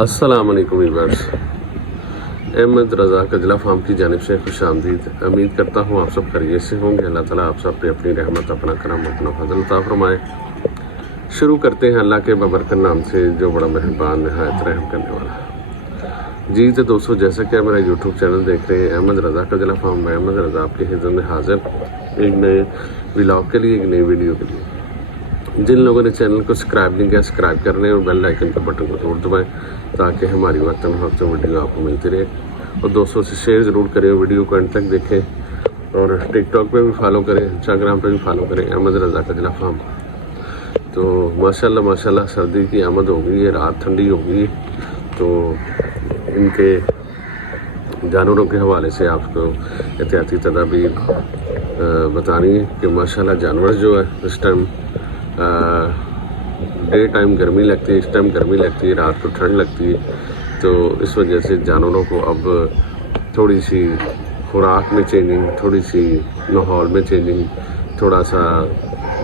अस्सलाम वालेकुम व्यूअर्स। अहमद रज़ा कजला फार्म की जानिब से खुश आमदीद। उम्मीद करता हूँ आप सब खैरियत से होंगे। अल्लाह ताला आप सब पे अपनी रहमत, अपना करम, अपना फजल अता फरमाए। शुरू करते हैं अल्लाह के बबरकत नाम से जो बड़ा मेहरबान नहायत रहम करने वाला। जी तो दोस्तों, जैसा कि मेरा यूट्यूब चैनल देख रहे हैं अहमद रज़ा कजला फार्म, मैं अहमद रज़ा आपकी खिदमत में हाजिर एक नए व्लॉग के लिए, एक नई वीडियो के लिए। जिन लोगों ने चैनल को सब्सक्राइब नहीं किया, सब्सक्राइब कर लें और बेल आइकन के बटन को जरूर दबाएं ताकि हमारी वक्तन वक्त वीडियो आपको मिलती रहे। और दोस्तों से शेयर ज़रूर करें, वीडियो को एंड तक देखें और टिकटॉक पे भी फॉलो करें, इंस्टाग्राम पे भी फॉलो करें अहमद रज़ा कजला फार्म। तो माशाल्लाह माशाल्लाह सर्दी की आमद हो गई है, रात ठंडी हो गई है। तो इनके जानवरों के हवाले से आपको एहतियाती तदाबीर बतानी है कि माशाल्लाह जानवर जो है इस टाइम डे टाइम गर्मी लगती है, इस टाइम गर्मी लगती है, रात को ठंड लगती है। तो इस वजह से जानवरों को अब थोड़ी सी खुराक में चेंजिंग, थोड़ी सी माहौल में चेंजिंग, थोड़ा सा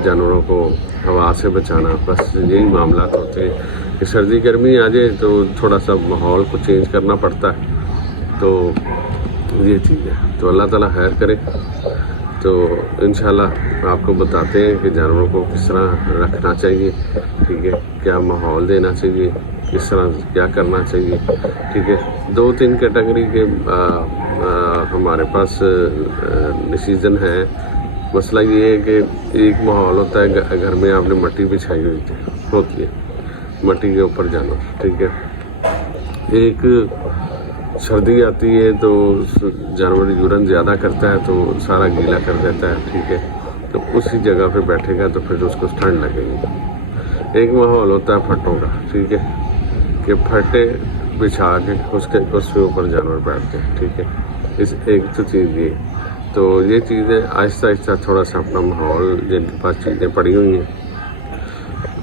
जानवरों को हवा से बचाना, बस यही मामला होते हैं कि सर्दी गर्मी आ जाए तो थोड़ा सा माहौल को चेंज करना पड़ता है। तो ये चीज़ है, तो अल्लाह ताला खैर करे। तो इंशाल्लाह आपको बताते हैं कि जानवरों को किस तरह रखना चाहिए, ठीक है, क्या माहौल देना चाहिए, किस तरह क्या करना चाहिए, ठीक है। 2-3 कैटेगरी के हमारे पास डिसीज़न है। मसला ये है कि एक माहौल होता है घर में आपने मट्टी बिछाई हुई होती है, मट्टी के ऊपर जानवर, ठीक है। एक सर्दी आती है तो जानवर यूरन ज़्यादा करता है तो सारा गीला कर देता है, ठीक है। तो उसी जगह पे बैठेगा तो फिर उसको ठंड लगेगी। एक माहौल होता है फट्टों का, ठीक है, कि फट्टे बिछा के उसके ऊपर जानवर बैठते हैं, ठीक है। इस एक तो चीज़ ये, तो ये चीज़ें आहिस्ता आहिस्ता थोड़ा सा अपना माहौल, जिनके पास चीज़ें पड़ी हुई हैं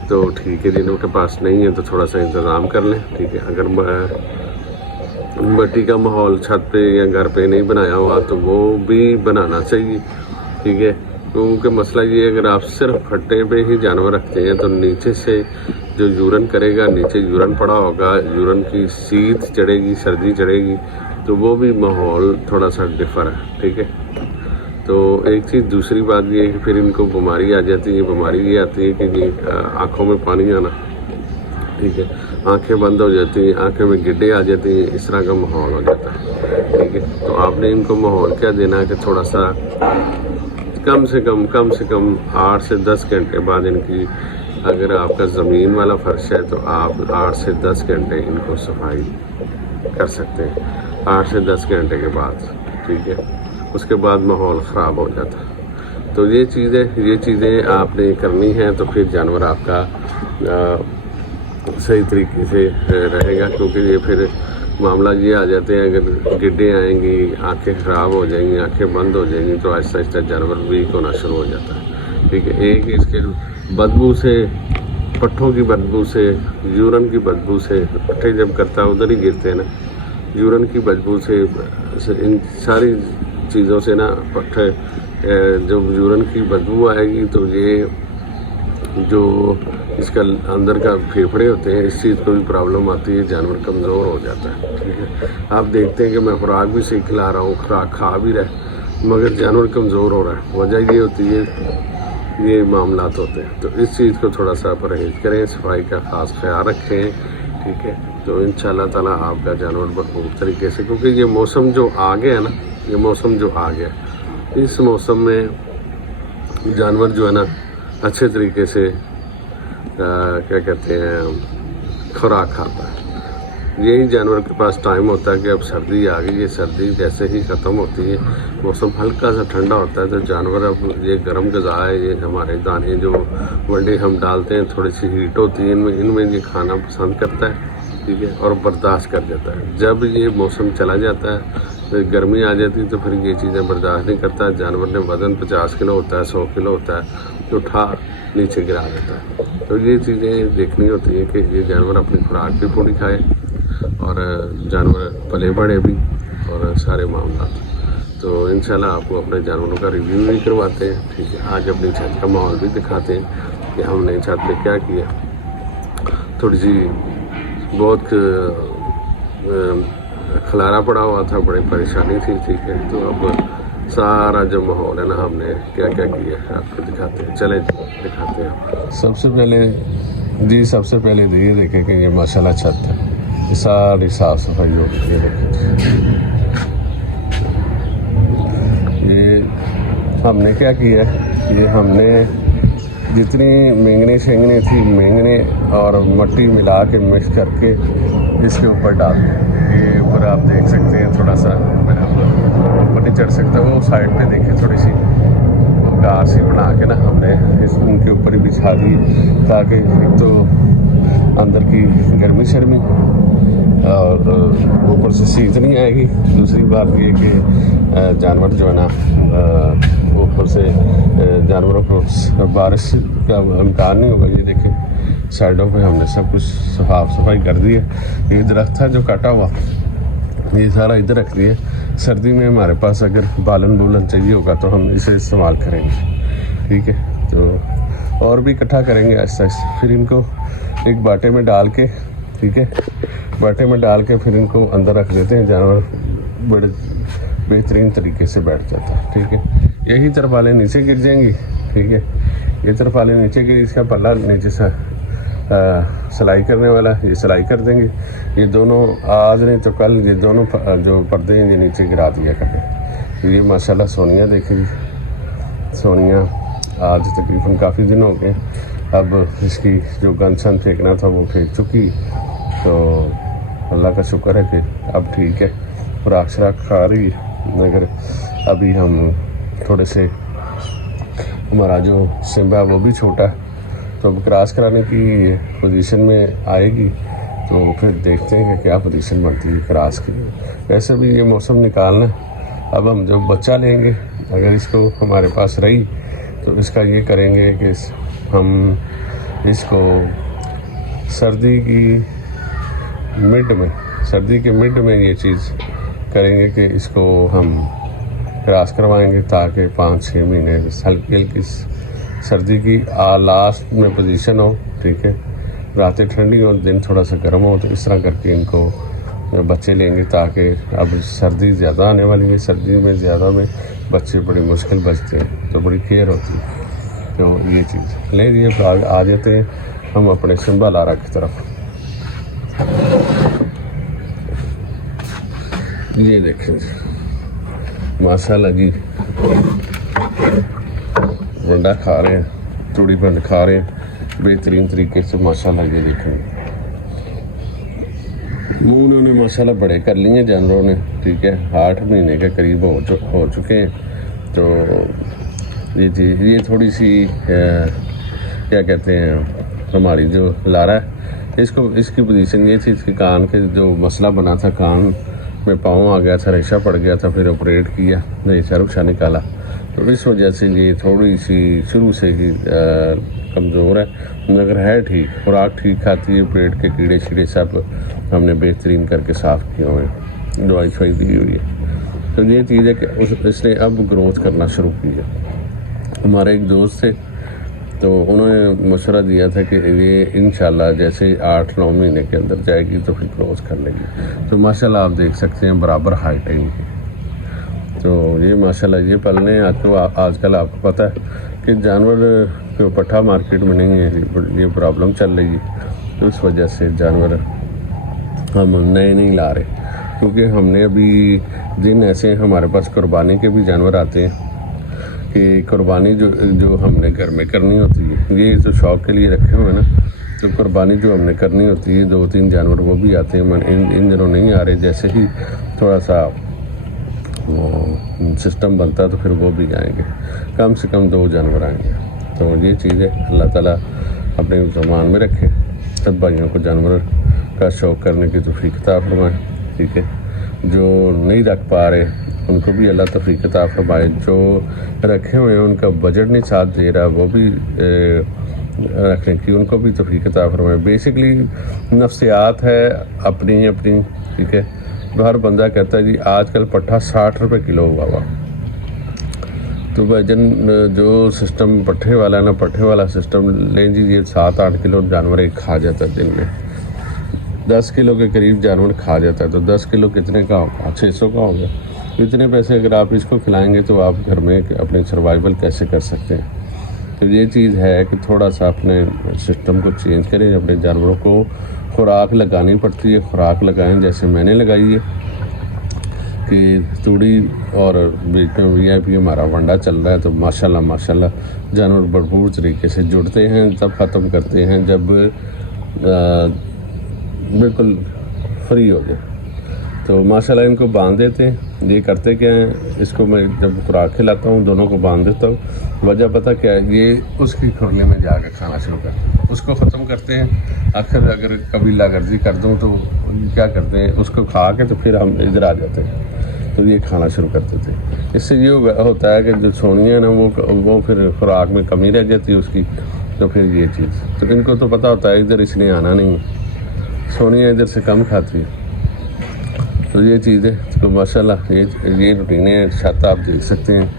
तो ठीक है, जिनके पास नहीं है तो थोड़ा सा इंतज़ाम कर लें, ठीक है। अगर मट्टी का माहौल छत पे या घर पे नहीं बनाया हुआ तो वो भी बनाना चाहिए, ठीक है। क्योंकि मसला ये है, अगर आप सिर्फ फट्टे पे ही जानवर रखते हैं तो नीचे से जो यूरन करेगा, नीचे यूरन पड़ा होगा, यूरन की शीत चढ़ेगी, सर्दी चढ़ेगी, तो वो भी माहौल थोड़ा सा डिफर है, ठीक है। तो एक चीज़, दूसरी बात ये है कि फिर इनको बीमारी आ जाती है। बीमारी ये आती है कि जी आँखों में पानी आना, ठीक है, आंखें बंद हो जाती हैं, आंखें में गिड्डे आ जाती हैं, इस तरह का माहौल हो जाता है, ठीक है। तो आपने इनको माहौल क्या देना है कि थोड़ा सा कम से कम 8 से 10 घंटे बाद इनकी, अगर आपका ज़मीन वाला फर्श है तो आप 8 से 10 घंटे इनको सफाई कर सकते हैं, 8 से 10 घंटे के बाद, ठीक है। उसके बाद माहौल ख़राब हो जाता है। तो ये चीज़ें आपने करनी हैं तो फिर जानवर आपका सही तरीके से रहेगा। क्योंकि ये फिर मामला ये आ जाते हैं, अगर गिड्डे आएंगी, आंखें ख़राब हो जाएंगी, आंखें बंद हो जाएंगी, तो आहिस्ता आहिस्ता जानवर वीक होना शुरू हो जाता है, ठीक है। एक इसके बदबू से, पट्ठों की बदबू से, यूरन की बदबू से, पट्ठे जब करता है उधर ही गिरते हैं ना, यूरन की बदबू से, इन सारी चीज़ों से ना पट्ठे, जब यूरन की बदबू आएगी तो ये जो इसका अंदर का फेफड़े होते हैं, इस चीज़ को भी प्रॉब्लम आती है, जानवर कमज़ोर हो जाता है, ठीक है। आप देखते हैं कि मैं खुराक भी सही खिला रहा हूँ, खुराक खा भी रहा है, मगर जानवर कमज़ोर हो रहा है। वजह ये होती है, ये मामलात होते हैं। तो इस चीज़ को थोड़ा सा परहेज़ करें, सफाई का ख़ास ख्याल रखें, ठीक है। तो इंशाअल्लाह ताला आपका जानवर भरपूर तरीके से, क्योंकि ये मौसम जो आ गया है ना, ये मौसम जो आ गया, इस मौसम में जानवर जो है ना अच्छे तरीके से क्या कहते हैं, खुराक खाता है। यही जानवर के पास टाइम होता है कि अब सर्दी आ गई है, सर्दी जैसे ही ख़त्म होती है, मौसम हल्का सा ठंडा होता है, तो जानवर अब ये गर्म ग़िज़ा है, ये हमारे दाने जो वंडे हम डालते हैं, थोड़ी सी हीट होती है इनमें ये खाना पसंद करता है, ठीक है, और बर्दाश्त कर देता है। जब ये मौसम चला जाता है, तो गर्मी आ जाती है, तो फिर ये चीज़ें बर्दाश्त नहीं करता है। जानवर ने वज़न 50 किलो होता है, 100 किलो होता है, तो उठा नीचे गिरा देता है। तो ये चीज़ें देखनी होती हैं कि ये जानवर अपनी खुराक भी पूरी खाए और जानवर पले बढ़े भी और सारे मामला। तो इंशाल्लाह आपको अपने जानवरों का रिव्यू भी करवाते हैं, ठीक है। आज अपनी छत का माहौल भी दिखाते हैं कि हमने छत पे क्या किया। थोड़ी सी बहुत खलारा पड़ा हुआ था, बड़ी परेशानी थी, ठीक है। तो अब सारा जो माहौल है ना, हमने क्या क्या किया है आपको दिखाते हैं, चले दिखाते हैं आपको। सबसे पहले ये देखें कि ये माशाल्लाह छत है, ये सारी साफ सफाई हो गई है। ये हमने क्या किया, ये हमने जितनी मेंगनी शेंगनी थी, मेंगनी और मट्टी मिला के मिक्स करके इसके ऊपर डाल दें। ये ऊपर आप देख सकते हैं, थोड़ा सा मैं ऊपर नहीं चढ़ सकता, वो साइड पे देखें थोड़ी सी कार सी बना के ना हमने इस उनके ऊपर ही बिछा दी, ताकि एक तो अंदर की गर्मी शर्मी और ऊपर से शीत नहीं आएगी। दूसरी बात ये कि जानवर जो है ना, ऊपर से जानवरों को बारिश का इम्कान नहीं होगा। ये देखें साइडों पे हमने सब कुछ साफ सफाई कर दी है। ये दरख्त था जो काटा हुआ, ये सारा इधर रख दिया। सर्दी में हमारे पास अगर बालन बूलन चाहिए होगा तो हम इसे इस्तेमाल करेंगे, ठीक है। तो और भी इकट्ठा करेंगे आहिस्ता आहिस्ता, फिर इनको एक बाटे में डाल के, ठीक है, बाटे में डाल के फिर इनको अंदर रख देते हैं। जानवर बड़े बेहतरीन तरीके से बैठ जाता है, ठीक है। यही तरपालें नीचे गिर जाएंगी, ठीक है। ये तरपालें नीचे गिरी, इसका पल्ला नीचे से सिलाई करने वाला, ये सिलाई कर देंगे। ये दोनों आज नहीं तो कल ये दोनों जो पर्दे हैं ये नीचे गिरा दिया करें। ये माशाल्लाह सोनिया देखिए, सोनिया आज तकरीबन काफ़ी दिन हो गए, अब इसकी जो गन सन फेंकना था वो फेंक चुकी। तो अल्लाह का शुक्र है कि अब ठीक है, खुराक शराक खा रही है। मगर अभी हम थोड़े से, हमारा जो सिम्बा वो भी छोटा है, तो अब क्रॉस कराने की पोजीशन में आएगी तो फिर देखते हैं कि क्या पोजीशन बनती है क्रॉस की। वैसे भी ये मौसम निकालना, अब हम जब बच्चा लेंगे, अगर इसको हमारे पास रही तो इसका ये करेंगे कि हम इसको सर्दी के मिड में ये चीज़ करेंगे कि इसको हम क्रॉस करवाएंगे, ताकि 5-6 महीने हल्की हल्की सर्दी की लास्ट में पोजीशन हो, ठीक है। रातें ठंडी हो, दिन थोड़ा सा गर्म हो, तो इस तरह करके इनको बच्चे लेंगे, ताकि अब सर्दी ज़्यादा आने वाली है। सर्दी में ज़्यादा में बच्चे बड़ी मुश्किल बचते हैं, तो बड़ी केयर होती है। तो ये चीज़ ले लिए, आ जाते हैं हम अपने सिम्बा लारा की तरफ। ये देखें माशाल्लाह जी, बंडा खा रहे हैं, चूड़ी बंड खा रहे हैं बेहतरीन तरीके से माशाल्लाह। ये देखें मुँह उन्होंने माशाल्लाह बड़े कर लिए जानवरों ने, ठीक है। 8 महीने के करीब हो चुके हैं। तो ये चीज़, ये थोड़ी सी क्या कहते हैं, हमारी जो लारा है, इसकी पोजीशन ये थी कि कान के जो मसला बना था, कान में पाँव आ गया था, रेशा पड़ गया था, फिर ऑपरेट किया, रेशा रुशा निकाला। तो इस वजह से ये थोड़ी सी शुरू से ही कमज़ोर है, मगर है ठीक, खुराक ठीक खाती है। पेट के कीड़े शीड़े सब हमने बेहतरीन करके साफ़ किए हुए हैं, दवाई शवाई दी हुई है। तो ये चीज़ है कि इसने अब ग्रोथ करना शुरू की है। हमारे एक दोस्त थे, तो उन्होंने मशवरा दिया था कि ये इंशाल्लाह जैसे 8-9 महीने के अंदर जाएगी तो फिर ग्रोथ कर लेगी। तो माशाल्लाह आप देख सकते हैं बराबर हाइट है इनकी। तो ये माशाल्लाह ये पलने आजकल आपको पता है कि जानवर को पट्ठा मार्केट में नहीं है, ये प्रॉब्लम चल रही है। तो उस वजह से जानवर हम नए नहीं ला रहे, क्योंकि हमने अभी दिन ऐसे हमारे पास कुर्बानी के भी जानवर आते हैं कि कुर्बानी जो हमने घर में करनी होती है, ये तो शौक़ के लिए रखे हुए हैं ना। तो कुर्बानी जो हमने करनी होती है, 2-3 जानवर वो भी आते हैं। इन दिनों नहीं आ रहे, जैसे ही थोड़ा सा सिस्टम बनता तो फिर वो भी आएंगे, कम से कम 2 जानवर आएंगे। तो ये चीज़ है, अल्लाह ताला अपने ज़मान में रखे, सब भाइयों को जानवर का शौक़ करने की तौफीक अता फरमाए, ठीक है। जो नहीं रख पा रहे उनको भी अल्लाह तौफीक अता फरमाए, जो रखे हुए हैं उनका बजट नहीं साथ दे रहा, वो भी रखने की उनको भी तौफीक अता फरमाए। बेसिकली नफ्सियात है अपनी अपनी, ठीक है। हर बंदा कहता है जी आजकल पट्ठा 60 रुपये किलो हुआ हुआ, तो वजन जो सिस्टम पट्ठे वाला ना, पट्ठे वाला सिस्टम लें जी, ये 7-8 किलो जानवर एक खा जाता है दिन में। 10 किलो के करीब जानवर खा जाता है, तो 10 किलो कितने का होगा? 600 का होगा। इतने पैसे अगर आप इसको खिलाएंगे तो आप घर में अपने सर्वाइवल कैसे कर सकते हैं? तो ये चीज़ है कि थोड़ा सा अपने सिस्टम को चेंज करें। अपने जानवरों को खुराक लगानी पड़ती है, खुराक लगाएं जैसे मैंने लगाई है कि तूड़ी, और बीच में VIP हमारा वंडा चल रहा है, तो माशाल्लाह जानवर भरपूर तरीके से जुड़ते हैं, तब ख़त्म करते हैं जब बिल्कुल फ्री हो जाए। तो माशाल्लाह इनको बांध देते हैं। ये करते क्या हैं, इसको मैं जब खुराक खिलाता हूँ दोनों को बांध देता हूँ। वजह पता क्या है, ये उसकी खुरली में जाकर खाना शुरू कर, उसको ख़त्म करते हैं। आखिर अगर कबीला गर्जी कर दूँ तो क्या करते हैं, उसको खा के तो फिर हम इधर आ जाते हैं, तो ये खाना शुरू कर देते हैं। इससे ये होता है कि जो सोनिया है ना वो फिर खुराक में कमी रह जाती है उसकी, तो फिर ये चीज़, तो इनको तो पता होता है इधर इसने आना नहीं है, सोनिया इधर से कम खाती है। तो ये चीज़ है, तो माशाल्लाह ये रूटीन है। छत आप देख सकते हैं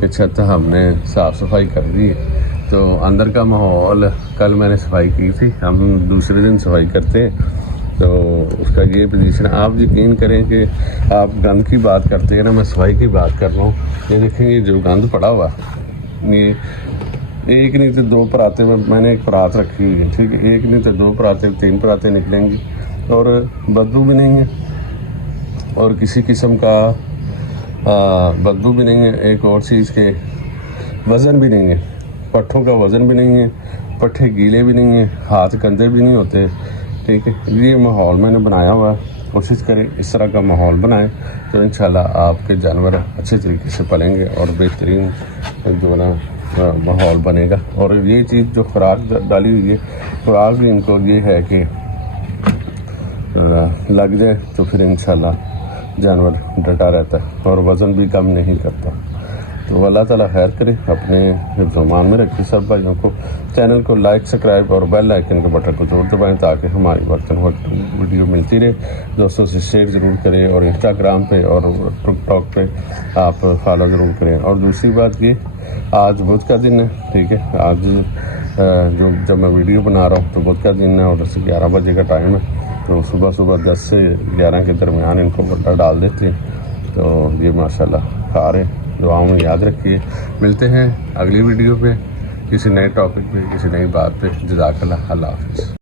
कि छत हमने साफ़ सफाई कर दी है। तो अंदर का माहौल कल मैंने सफाई की थी, हम दूसरे दिन सफाई करते हैं, तो उसका ये पोजीशन। आप यकीन करें कि आप गंद की बात करते हैं ना, मैं सफाई की बात कर रहा हूँ। ये देखेंगे जो गंद पड़ा हुआ, ये एक नहीं तो 2 पराते में मैंने एक परात रखी हुई है, ठीक है, एक नहीं तो 2 पराते 3 पराते निकलेंगी, और बदबू भी नहीं है और किसी किस्म का बदबू भी नहीं है। एक और चीज़ के वज़न भी नहीं है, पट्ठों का वज़न भी नहीं है, पट्ठे गीले भी नहीं है, हाथ गंदे भी नहीं होते, ठीक है। ये माहौल मैंने बनाया हुआ है, कोशिश करें इस तरह का माहौल बनाएं तो इंशाल्लाह आपके जानवर अच्छे तरीके से पलेंगे और बेहतरीन जो ना माहौल बनेगा। और ये चीज़ जो खुराक डाली हुई है, खुराक भी इनको ये है कि लग जाए तो फिर इंशाल्लाह जानवर डटा रहता है और वज़न भी कम नहीं करता। तो अल्लाह ताला खैर करे, अपने हिफ्ज़-ओ-अमान में रखिए सब भाइयों को। चैनल को लाइक, सब्सक्राइब और बेल आइकन के बटन को ज़रूर दबाएं ताकि हमारी बर्तन वीडियो मिलती रहे। दोस्तों से शेयर ज़रूर करें और इंस्टाग्राम पे और टिकटॉक पे आप फॉलो ज़रूर करें। और दूसरी बात ये, आज बुध का दिन है, ठीक है, आज जब मैं वीडियो बना रहा हूँ तो बुध का दिन है और 11 बजे का टाइम है। तो सुबह 10 से 11 के दरमियान इनको बट्टा डाल देते हैं। तो ये माशाल्लाह खा रहे हैं। दुआओं में याद रखिए। मिलते हैं अगली वीडियो पे किसी नए टॉपिक पे, किसी नई बात पे। जज़ाकल्लाह, अल्लाह हाफ़िज़।